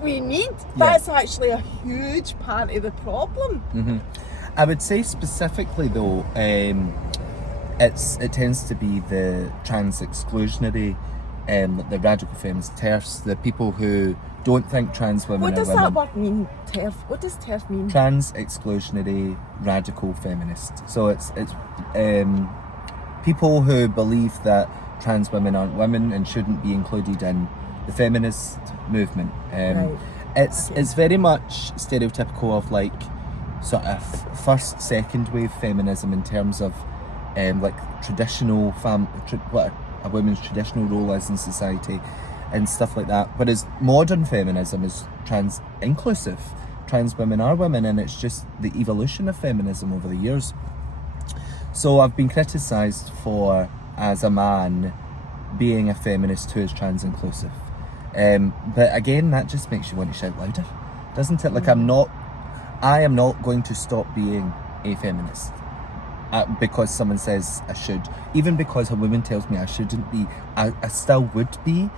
we need. That's actually a huge part of the problem. I would say specifically though, it tends to be the trans exclusionary, the radical feminist TERFs, the people who don't think trans women What does are women. that word mean, TERF? What does TERF mean? Trans exclusionary radical feminist. So it's people who believe that trans women aren't women and shouldn't be included in the feminist movement. It's very much stereotypical of like sort of first, second wave feminism in terms of like traditional what a woman's traditional role is in society and stuff like that. Whereas modern feminism is trans inclusive. Trans women are women, and it's just the evolution of feminism over the years. So I've been criticised for, as a man, being a feminist who is trans inclusive. But again, that just makes you want to shout louder, doesn't it? Like I am not going to stop being a feminist because someone says I should. Even because a woman tells me I shouldn't be, I still would be.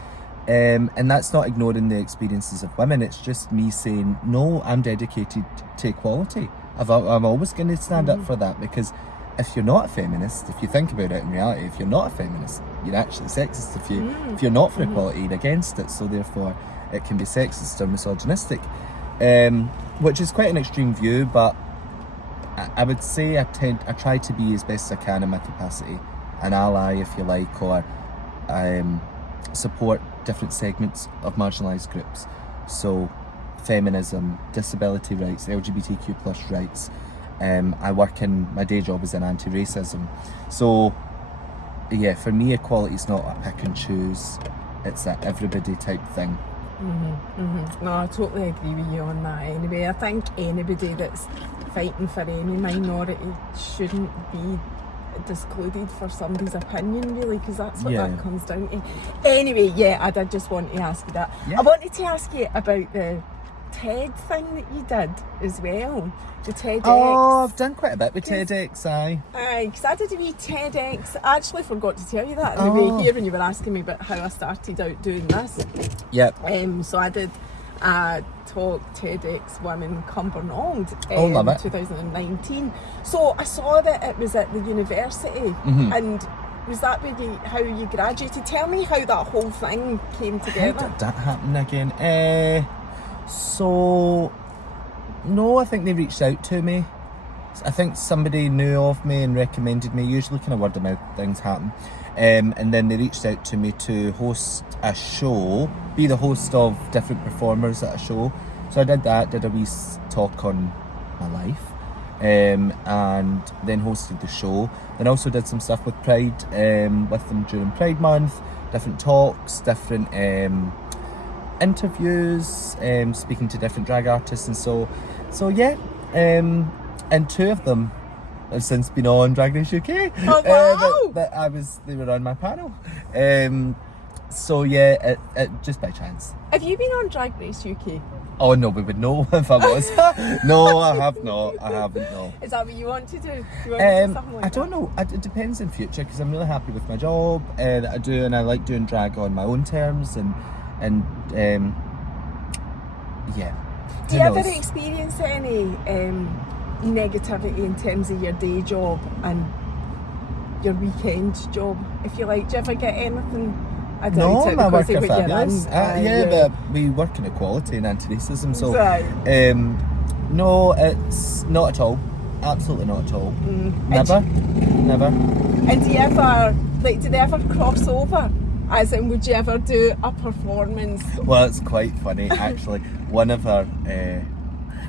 And that's not ignoring the experiences of women. It's just me saying, no, I'm dedicated to equality. I'm always going to stand up for that, because if you're not a feminist, if you think about it in reality, if you're not a feminist, you're actually sexist. If you're not for equality, you're against it. So therefore, it can be sexist or misogynistic, which is quite an extreme view. But I would say I try to be as best as I can in my capacity, an ally, if you like, or support different segments of marginalised groups. So feminism, disability rights, LGBTQ plus rights. I work in, my day job is in anti-racism. So yeah, for me equality is not a pick and choose, it's that everybody type thing. No, I totally agree with you on that anyway. I think anybody that's fighting for any minority shouldn't be discluded for somebody's opinion, really, because that's what that comes down to. Anyway, I did just want to ask you that. I wanted to ask you about the TED thing that you did as well, the TEDx. Oh, I've done quite a bit with TEDx, aye, because I did a wee TEDx. I actually forgot to tell you that on the way here when you were asking me about how I started out doing this. So I did a talk, TEDx one in Cumbernauld in 2019. So I saw that it was at the university, and was that really how you graduated? Tell me how that whole thing came How together. did that happen again? So, no, I think they reached out to me. I think somebody knew of me and recommended me. Usually kind of word of mouth things happen. And then they reached out to me to host a show, be the host of different performers at a show. So I did that, did a wee talk on my life, and then hosted the show. Then also did some stuff with Pride, with them during Pride Month, different talks, different interviews, speaking to different drag artists, and so yeah. And two of them have since been on Drag Race UK. Oh, wow! They were on my panel. So yeah, it just by chance. Have you been on Drag Race UK? Oh no, we would know if I was. No, I have not. I haven't. No. Is that what you want to do? Do you want to do something like I don't know. It depends in future because I'm really happy with my job that I do, and I like doing drag on my own terms, and yeah. Do you ever experience any negativity in terms of your day job and your weekend job, if you like? Do you ever get anything? I doubt it my because work of are what you're fabulous. in. But we work in equality and anti-racism, so Right. no, it's not at all. Absolutely not at all. Never. And do you ever, like, do they ever cross over? As in, would you ever do a performance? Well, it's quite funny actually. One of our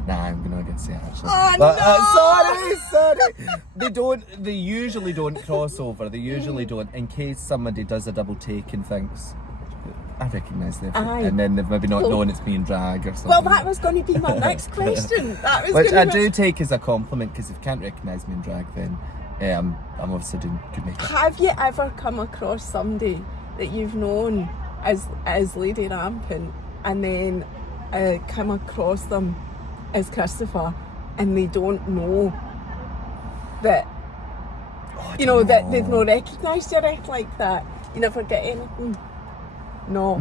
I'm not going to say it actually. Oh, But, no! Sorry. They usually don't cross over. They usually don't, in case somebody does a double take and thinks, I recognise them. Aye. And then they've maybe not known it's me in drag or something. Well, that was going to be my next question. Which I do take as a compliment, because if you can't recognise me in drag, then I'm obviously doing good makeup. Have you ever come across somebody that you've known as Lady Rampant and then come across them as Christopher and they don't know that, that they've not recognised you or anything like that? You never get anything? No.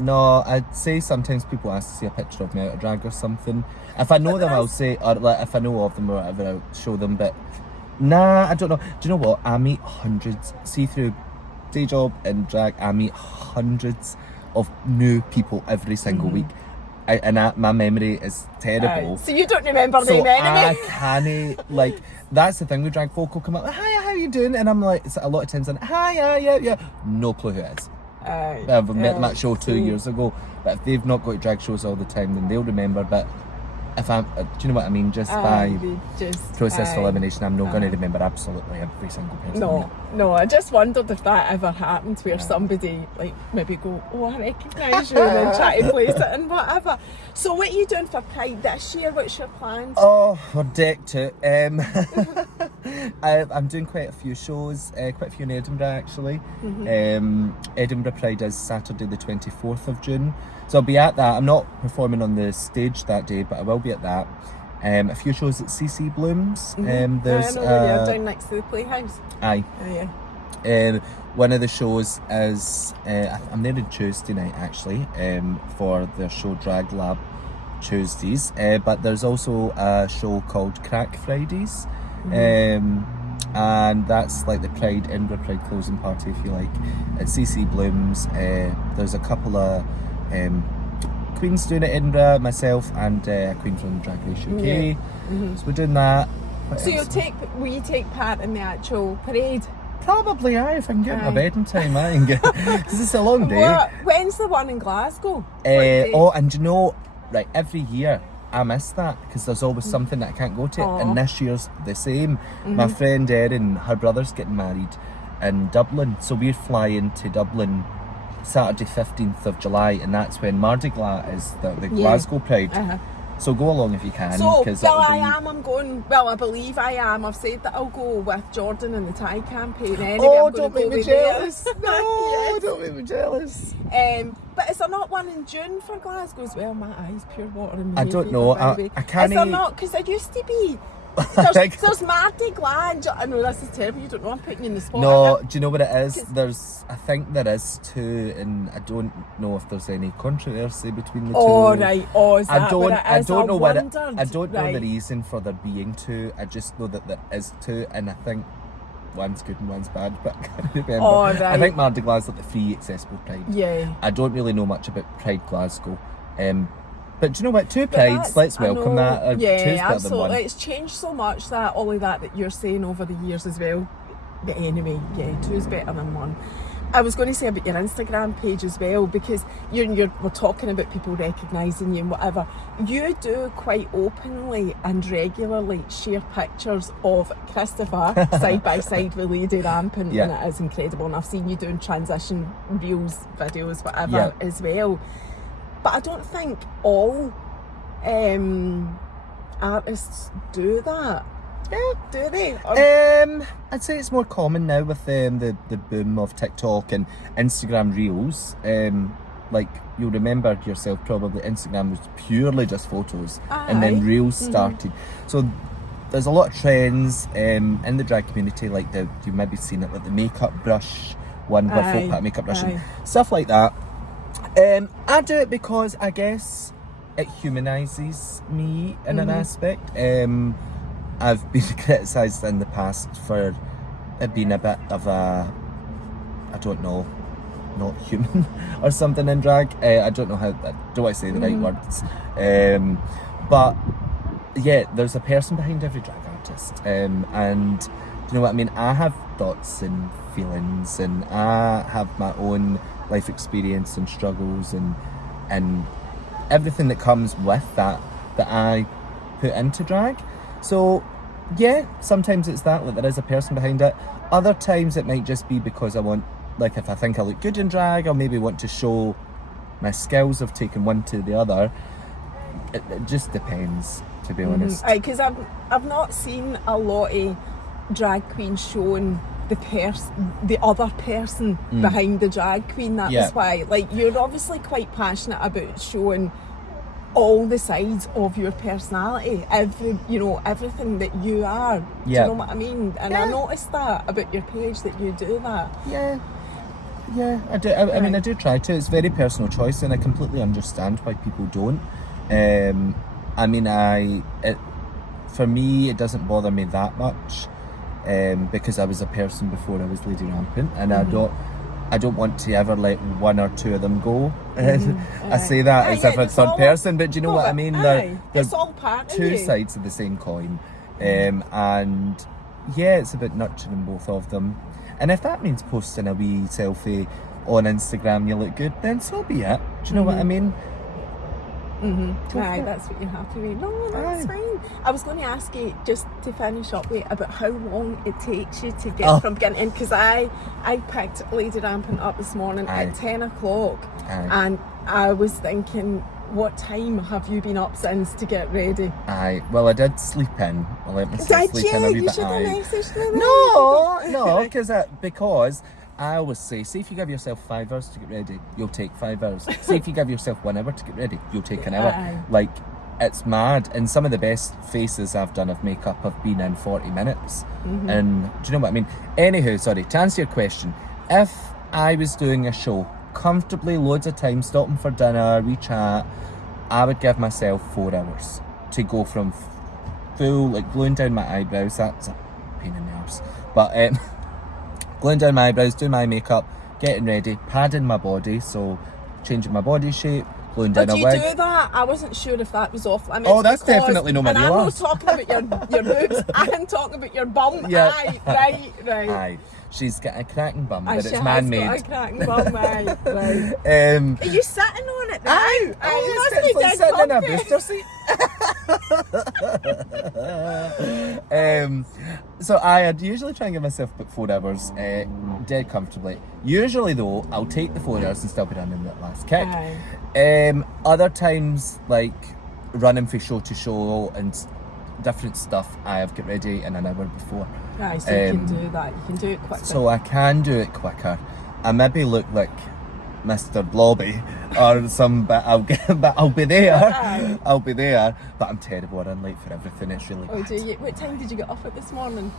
No, I'd say sometimes people ask to see a picture of me out of drag or something. If I know them, I'll say, or like if I know of them or whatever, I'll show them, but nah, I don't know. Do you know what? I meet hundreds, see through day job and drag, I meet hundreds of new people every single week. My memory is terrible. So you don't remember So them anyway? I can't, like, that's the thing with drag folk will come up, hi, how you doing? And I'm like, it's a lot of times, hi, yeah. No clue who it is. I've met them at show 2 years ago, but if they've not got to drag shows all the time, then they'll remember. But if I'm, do you know what I mean? Just by process of elimination, I'm not going to remember absolutely every single person. No, I just wondered if that ever happened where somebody like maybe go, oh, I recognise you, and then try to place it and whatever. So what are you doing for Pride this year? What's your plans? Oh, we're decked out. I'm doing quite a few shows, quite a few in Edinburgh actually. Edinburgh Pride is Saturday the 24th of June. So I'll be at that. I'm not performing on the stage that day, but I will be at that. A few shows at CC Blooms. There's I know you're down next to the Playhouse. Aye. Oh, yeah. One of the shows is I'm there on Tuesday night actually for their show Drag Lab Tuesdays. But there's also a show called Crack Fridays. And that's like the Edinburgh Pride closing party, if you like, at CC Blooms. There's a couple of queens doing it in Edinburgh, myself and a queen from Drag Race UK. So we're doing that. So will you take part in the actual parade? Probably, if I can get my bed in time, because it's a long day. When's the one in Glasgow? And you know, right, every year I miss that because there's always something that I can't go to. And this year's the same. My friend Erin, her brother's getting married in Dublin, so we're flying to Dublin Saturday 15th of July, and that's when Mardi Gras is the Glasgow Pride. So go along if you can. So, I'm going, I believe I am. I've said that I'll go with Jordan and the Thai campaign anyway. Don't make me jealous. No, don't make me jealous. But is there not one in June for Glasgow as well? My eyes, pure water in my I don't know. I can't. Is there not? Because there used to be. There's Mardi Gras. I know this is terrible. You don't know. I'm putting you in the spot. No, do you know what it is? I think there is two, and I don't know if there's any controversy between the two. Oh right. Oh, is that what it is? I don't know I don't know the reason for there being two. I just know that there is two, and I think one's good and one's bad, but I can't remember. Oh, right. I think Mardi Gras is like the free accessible pride. Yeah. I don't really know much about Pride Glasgow. But do you know what? Two But prides, let's I welcome know, that. Yeah, Two's better than absolutely. one. It's changed so much, that all of that you're saying over the years as well. But anyway, yeah, two's better than one. I was going to say about your Instagram page as well, because we're talking about people recognising you and whatever. You do quite openly and regularly share pictures of Christopher side by side with Lady Rampant, Yeah. and it is incredible. And I've seen you doing transition reels, videos, whatever as well. But I don't think all artists do that. Yeah, do they? I'd say it's more common now with the boom of TikTok and Instagram Reels. Like, you'll remember yourself probably, Instagram was purely just photos, and then Reels started. So there's a lot of trends in the drag community, like you've maybe seen it, like the makeup brush one, where folk put a makeup brush and stuff like that. I do it because I guess it humanises me in an aspect. I've been criticised in the past for it being a bit of a, I don't know, not human or something in drag. I don't know how, I don't want to say the right words. But yeah, there's a person behind every drag artist. And you know what I mean? I have thoughts and feelings, and I have my own life experience and struggles and everything that comes with that I put into drag. So yeah, sometimes it's that, like there is a person behind it. Other times it might just be because I want, like if I think I look good in drag, I'll maybe want to show my skills of taking one to the other. It just depends, to be honest. Because I've not seen a lot of drag queens showing the other person behind the drag queen. That's why, like, you're obviously quite passionate about showing all the sides of your personality, everything that you are. Do you know what I mean? And I noticed that about your page, that you do that. Yeah, I do. I mean, I do try to. It's a very personal choice, and I completely understand why people don't. I mean, for me, it doesn't bother me that much, because I was a person before I was Lady Rampant, and I don't want to ever let one or two of them go. I say that as if it's third person, but do you know what I mean? It's all part of two you. sides of the same coin. And yeah, it's about nurturing both of them. And if that means posting a wee selfie on Instagram, you look good, then so be it. Do you know what I mean? Aye, that's what you're happy with. No, that's fine. I was going to ask you, just to finish up with, about how long it takes you to get from getting in, because I picked Lady Rampant up this morning at 10 o'clock, and I was thinking, what time have you been up since to get ready? Well, I did sleep in. I let myself sleep in a wee bit. You should have messaged me. No, because I always say if you give yourself 5 hours to get ready, you'll take 5 hours. Say if you give yourself 1 hour to get ready, you'll take an hour. Like, it's mad. And some of the best faces I've done of makeup have been in 40 minutes. And do you know what I mean? Anywho, sorry, to answer your question, if I was doing a show comfortably, loads of time, stopping for dinner, we chat, I would give myself 4 hours to go from full, like gluing down my eyebrows. That's a pain in the arse. But gluing down my eyebrows, doing my makeup, getting ready, padding my body, so changing my body shape, gluing down a wig. Do you do that? I wasn't sure if that was off limits. Oh, that's definitely no my real arse. And I'm not talking about your boobs, I'm talking about your bum. Yeah. Aye, right. Aye. She's got a cracking bum, but it's She man-made. has got a cracking bum, right. Are you sitting on it now? Aye. Aye, It's sitting in a booster seat. So I'd usually try and give myself about 4 hours, dead comfortably. Usually though, I'll take the 4 hours and still be running that last kick. Other times, like running from show to show and different stuff, I have get ready in an hour before. Aye, so you can do that. You can do it quicker. So I can do it quicker. I maybe look like Mr. Blobby or some, but I'll be there. I'll be there. But I'm terrible. I'm late for everything. It's really bad. Do you? What time did you get up at this morning?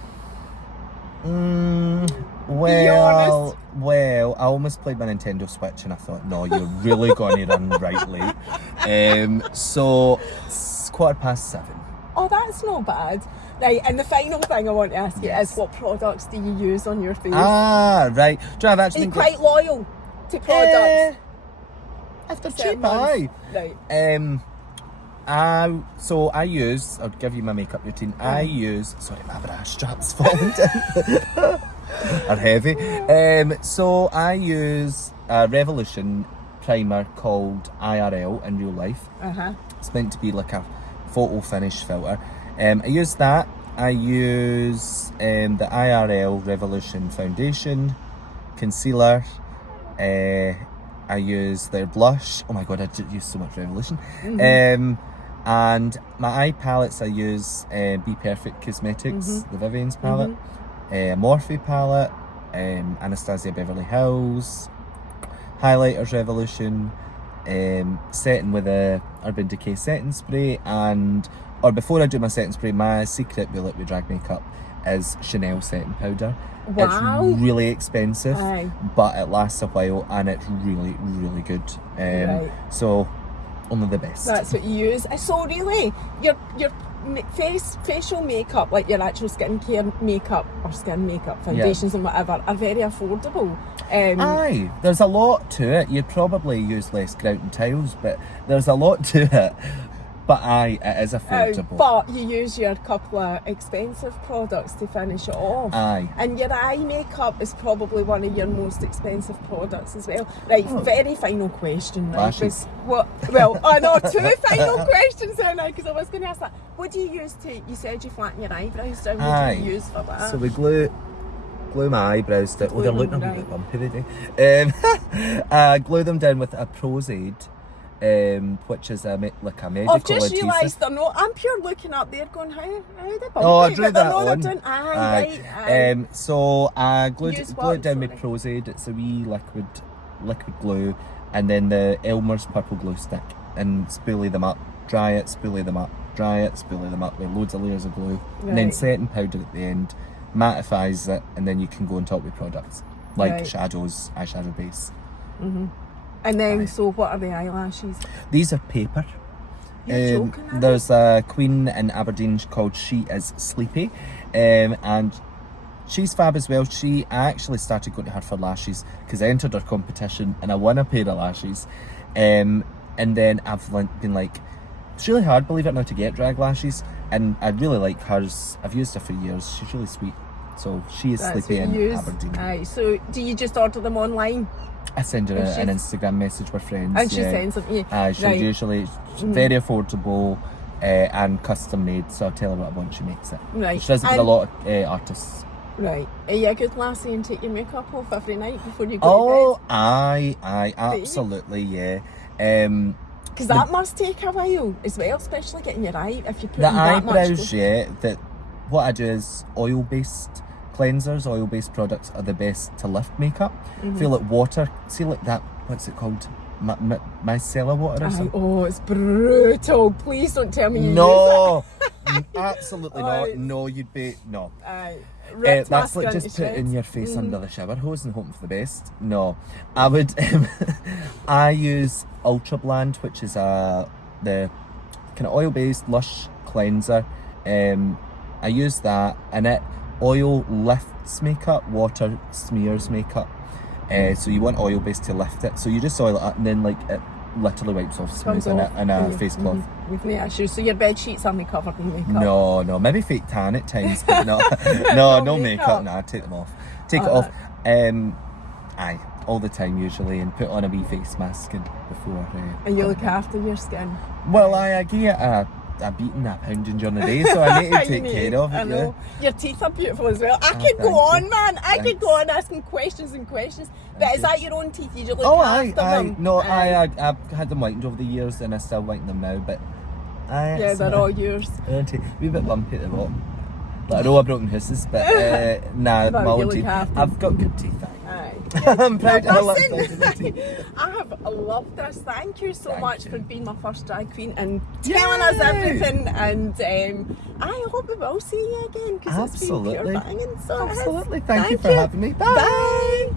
Well, I almost played my Nintendo Switch and I thought, no, you're really going to run right late. So it's 7:15. Oh, that's not bad. Right, and the final thing I want to ask you is, what products do you use on your face? Ah, right. Do you have actually? Are you quite loyal to products? If they're Certain cheap, aye. Right. So I use, I'll give you my makeup routine. I use, sorry, my bra strap's falling down. Are heavy. So I use a Revolution primer called IRL in real life. It's meant to be like a photo finish filter. I use that. I use the IRL Revolution foundation, concealer. I use their blush. Oh my god, I use so much Revolution. And my eye palettes, I use Be Perfect Cosmetics, the Vivien's palette, Morphe palette, Anastasia Beverly Hills, highlighters Revolution, setting with a Urban Decay setting spray, or before I do my setting spray, my secret bullet with drag makeup is Chanel setting powder. Wow. It's really expensive, Aye. but it lasts a while and it's really, really good. Right. So, only the best. That's what you use. So really, your facial makeup, like your actual skincare makeup or skin makeup, foundations and whatever, are very affordable. Aye, there's a lot to it. You'd probably use less grout and tiles, but there's a lot to it. But aye, it is affordable. But you use your couple of expensive products to finish it off. Aye. And your eye makeup is probably one of your most expensive products as well. Right, very final question. Right, Lashes. Well, I know, two final questions there now, because I was going to ask that. What do you use you said you flatten your eyebrows down. What do you use for that? So we glue my eyebrows down. Oh, they're looking a them bit bumpy today. Glue them down with a Prozaid. Which is like a medical I've just adhesive. realised they're not. I'm pure looking up there going, how they bumpy? Oh, I drew but that they're not on. doing, right. So I glue it down with sorry? Prozaid. It's a wee liquid glue, and then the Elmer's purple glue stick, and spoolie them up, dry it, spoolie them up, dry it, spoolie them up with loads of layers of glue, and then setting powder at the end, mattifies it, and then you can go on top with products like shadows, eyeshadow base. And then, so what are the eyelashes? These are paper. You're joking, aren't There's a queen in Aberdeen called She Is Sleepy, and she's fab as well. I actually started going to her for lashes because I entered her competition and I won a pair of lashes. And then I've been like, it's really hard, believe it or not, to get drag lashes, and I really like hers. I've used her for years. She's really sweet. So She Is Sleepy in Aberdeen. Aye, so do you just order them online? I send her an Instagram message with friends. And she sends them to you? She's usually very affordable and custom made, so I tell her what I want, she makes it. Right. She does it with a lot of artists. Right. Are you a good lassie and take your makeup off every night before you go to bed? Aye, absolutely, yeah. Because that must take a while as well, especially getting your eye, if you put the that much. eyebrows, what I do is oil-based cleansers, oil-based products are the best to lift makeup. Feel like water, see like that, what's it called? Micellar water or something? Oh, it's brutal. Please don't tell me you No, use absolutely not. No, you'd be, no. that. That's like just putting your face under the shower hose and hoping for the best. No, I would, I use Ultra Bland, which is the kind of oil-based lush cleanser. I use that, and oil lifts makeup, water smears makeup. So you want oil based to lift it. So you just oil it up, and then like it literally wipes off smooth in a face cloth. With no issues. So your bed sheets aren't covered in makeup? No, maybe fake tan at times, but no, no makeup. Nah, take them off. Take it off. Aye, all the time usually, and put on a wee face mask and before. And you look after your skin? Well, I get a beating, a pounding during the day, so I need to take care of it. I know. Your teeth are beautiful as well. I could go on, man. I could go on asking questions and questions. But is that your own teeth? You look after them? No, I've had them whitened over the years, and I still whiten them now. But they're all yours. A wee bit bumpy at the bottom. But I know I've broken houses, but my own teeth. I've got good teeth. I'm proud to have I have loved this. Thank you so much for being my first drag queen and telling us everything. And I hope we will see you again, because it's been pure banging. So absolutely. Thank you for having me. Bye. Bye.